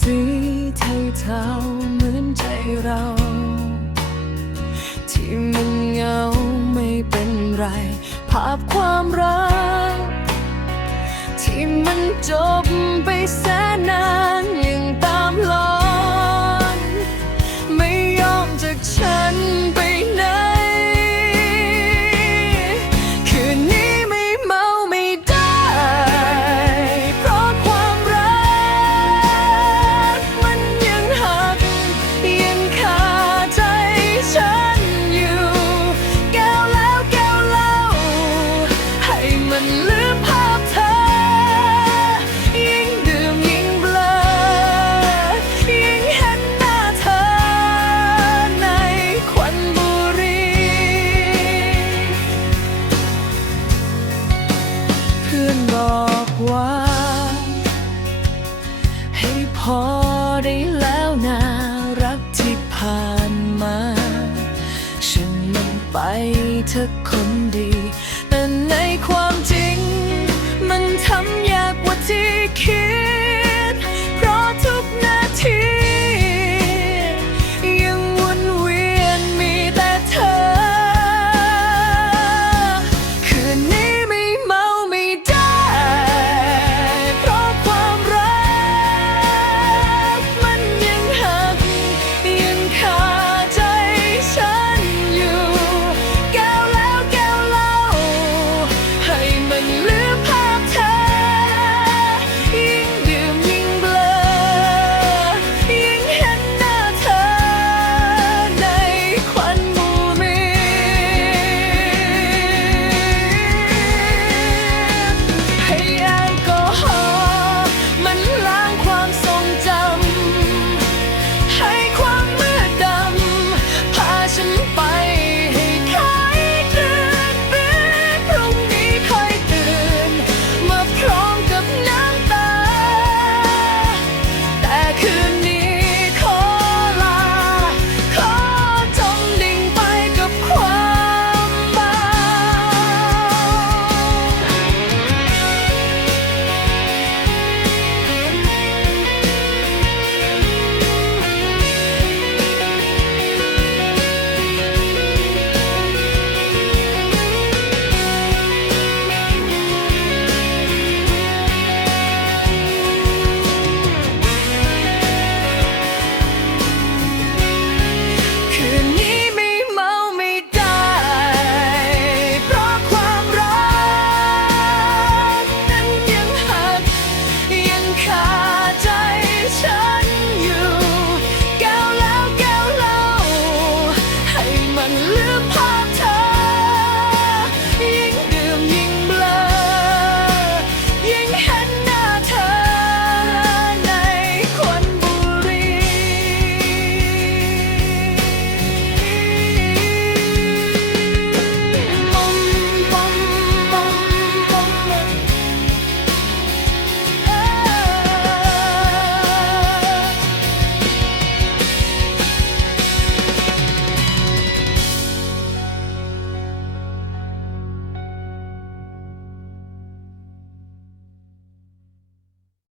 สีเทาเหมือนใจเรา ที่มันเหงาไม่เป็นไร ภาพความรัก ที่มันจบไปแสนนาน มันลืมภาพเธอ ยิ่งดื่มยิ่งเบลอ ยิ่งเห็นหน้าเธอ ในควันบุหรี่เพื่อนบอกว่า ให้พอได้แล้วนารักที่ผ่านมา ฉันมันไปเธอคน and loopholes.